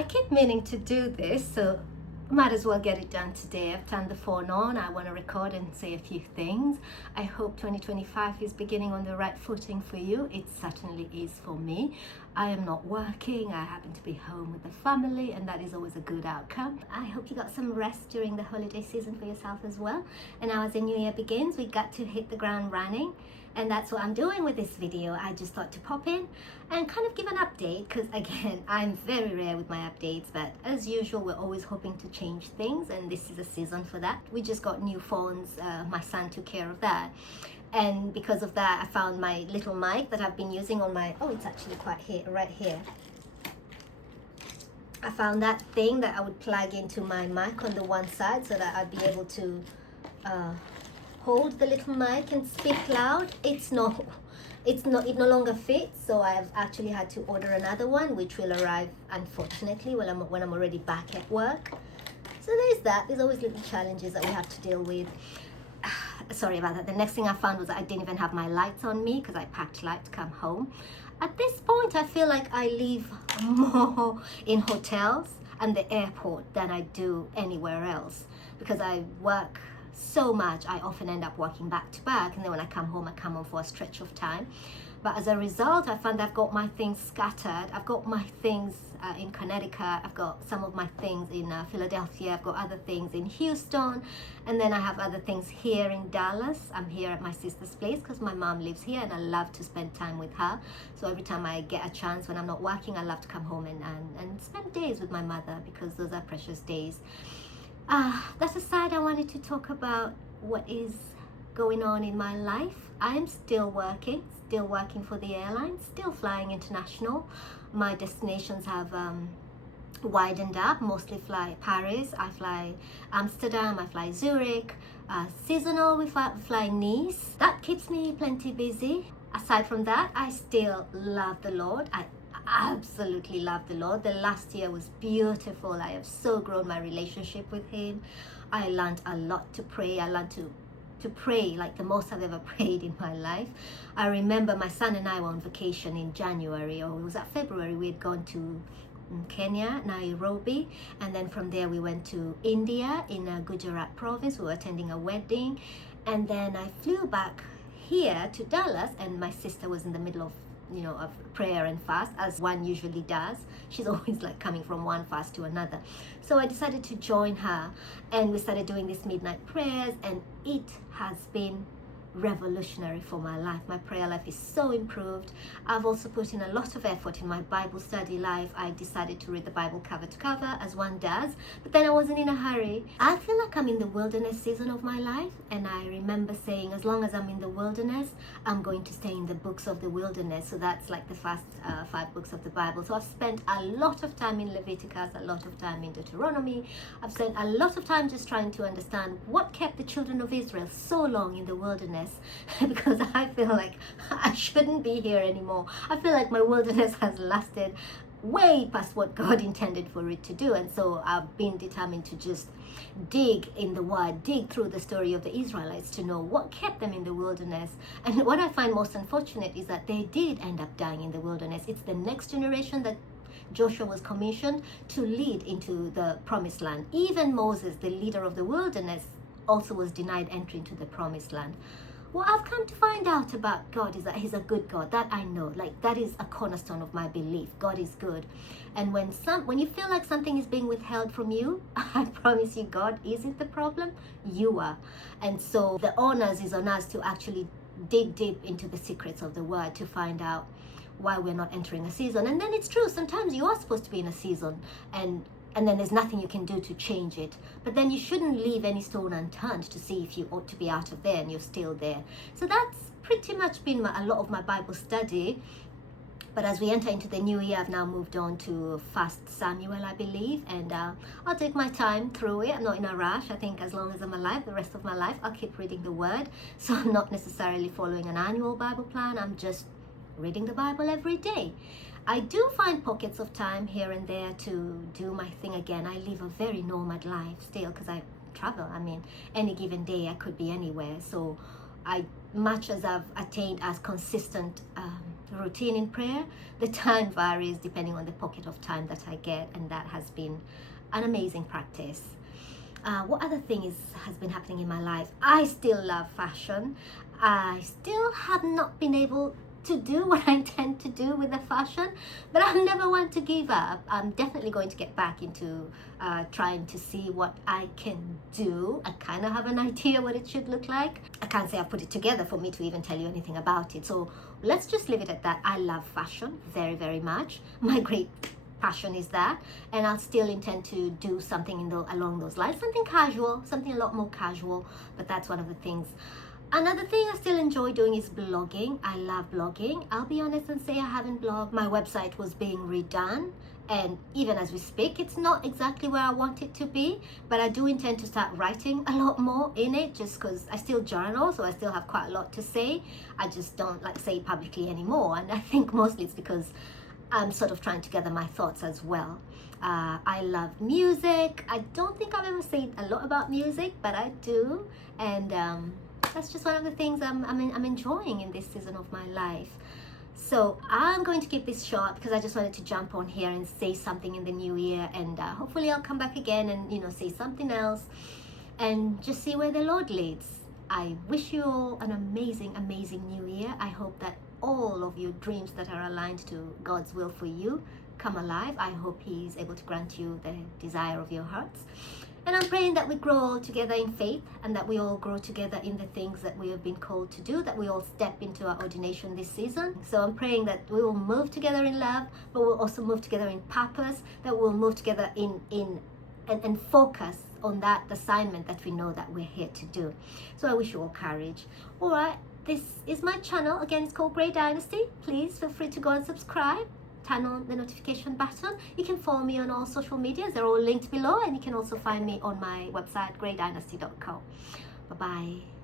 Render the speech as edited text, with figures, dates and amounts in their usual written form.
I keep meaning to do this, so might as well get it done today. I've turned the phone on. I want to record and say a few things. I hope 2025 is beginning on the right footing for you. It certainly is for me. I am not working. I happen to be home with the family, and that is always a good outcome. I hope you got some rest during the holiday season for yourself as well. And now as the new year begins, we got to hit the ground running. And that's what I'm doing with this video. I just thought to pop in and kind of give an update, because again, I'm very rare with my updates, but as usual, we're always hoping to change things, and this is a season for that. We just got new phones. My son took care of that, and because of that, I found my little mic that I've been using on my, it's actually right here. I found that thing that I would plug into my mic on the one side so that I'd be able to hold the little mic and speak loud. It no longer fits, so I've actually had to order another one, which will arrive unfortunately when I'm already back at work. So there's that. There's always little challenges that we have to deal with. Sorry about that. The next thing I found was that I didn't even have my lights on me because I packed light to come home. At this point, I feel like I live more in hotels and the airport than I do anywhere else, because I work so much. I often end up working back to back, and then when I come home for a stretch of time. But as a result, I found I've got my things scattered. I've got my things in Connecticut. I've got some of my things in Philadelphia. I've got other things in Houston, and then I have other things here in Dallas. I'm here at my sister's place because my mom lives here, and I love to spend time with her. So every time I get a chance when I'm not working, I love to come home and spend days with my mother, because those are precious days. That aside, I wanted to talk about what is going on in my life. I am still working for the airline, still flying international. My destinations have widened up. Mostly fly Paris, I fly Amsterdam, I fly Zurich. Seasonal, we fly Nice. That keeps me plenty busy. Aside from that, I still love the Lord. I absolutely love the Lord. The last year was beautiful. I have so grown my relationship with Him. I learned a lot to pray. I learned to pray like the most I've ever prayed in my life. I remember my son and I were on vacation in January, or it was February. We had gone to Kenya, Nairobi, and then from there we went to India in Gujarat province. We were attending a wedding, and then I flew back here to Dallas, and my sister was in the middle of prayer and fast, as one usually does. She's always like coming from one fast to another. So I decided to join her, and we started doing these midnight prayers, and it has been revolutionary for my life. My prayer life is so improved. I've also put in a lot of effort in my Bible study life. I decided to read the Bible cover to cover, as one does, but then I wasn't in a hurry. I feel like I'm in the wilderness season of my life, and I remember saying, as long as I'm in the wilderness, I'm going to stay in the books of the wilderness. So that's like the first 5 books of the Bible. So I've spent a lot of time in Leviticus, a lot of time in Deuteronomy. I've spent a lot of time just trying to understand what kept the children of Israel so long in the wilderness, because I feel like I shouldn't be here anymore. I feel like my wilderness has lasted way past what God intended for it to do, and so I've been determined to just dig in the Word, dig through the story of the Israelites to know what kept them in the wilderness. And what I find most unfortunate is that they did end up dying in the wilderness. It's the next generation that Joshua was commissioned to lead into the promised land. Even Moses, the leader of the wilderness, also was denied entry into the promised land. What I've come to find out about God is that He's a good God. That I know. Like, that is a cornerstone of my belief. God is good. And when you feel like something is being withheld from you, I promise you, God isn't the problem. You are. And so the onus is on us to actually dig deep into the secrets of the Word to find out why we're not entering a season. And then it's true, sometimes you are supposed to be in a season, and then there's nothing you can do to change it. But then you shouldn't leave any stone unturned to see if you ought to be out of there, and you're still there. So that's pretty much been a lot of my Bible study. But as we enter into the new year, I've now moved on to 1 Samuel, I believe, and I'll take my time through it. I'm not in a rush. I think as long as I'm alive, the rest of my life, I'll keep reading the Word. So I'm not necessarily following an annual Bible plan. I'm just reading the Bible every day. I do find pockets of time here and there to do my thing again. I live a very nomad life still because I travel. I mean, any given day I could be anywhere. So much as I've attained as consistent routine in prayer. The time varies depending on the pocket of time that I get, and that has been an amazing practice. What other thing has been happening in my life? I still love fashion. I still have not been able to do what I intend to do with the fashion, but I'm never one to give up. I'm definitely going to get back into trying to see what I can do. I kind of have an idea what it should look like. I can't say I've put it together for me to even tell you anything about it. So let's just leave it at that. I love fashion very, very much. My great passion is that, and I'll still intend to do something along those lines, something casual, something a lot more casual, but that's one of the things. Another thing I still enjoy doing is blogging. I love blogging. I'll be honest and say I haven't blogged. My website was being redone, and even as we speak, it's not exactly where I want it to be, but I do intend to start writing a lot more in it, just because I still journal, so I still have quite a lot to say. I just don't like say it publicly anymore, and I think mostly it's because I'm sort of trying to gather my thoughts as well. I love music. I don't think I've ever said a lot about music, but I do, and that's just one of the things I'm enjoying in this season of my life. So I'm going to keep this short because I just wanted to jump on here and say something in the new year, and hopefully I'll come back again and say something else and just see where the Lord leads. I wish you all an amazing new year. I hope that all of your dreams that are aligned to God's will for you come alive. I hope He is able to grant you the desire of your hearts. And I'm praying that we grow all together in faith, and that we all grow together in the things that we have been called to do, that we all step into our ordination this season. So I'm praying that we will move together in love, but we'll also move together in purpose, that we'll move together and focus on that assignment that we know that we're here to do. So I wish you all courage. All right. This is my channel. Again, it's called GreyDynasty. Please feel free to go and subscribe. Turn on the notification button. You can follow me on all social medias. They're all linked below. And you can also find me on my website, GreyDynasty.com. Bye-bye.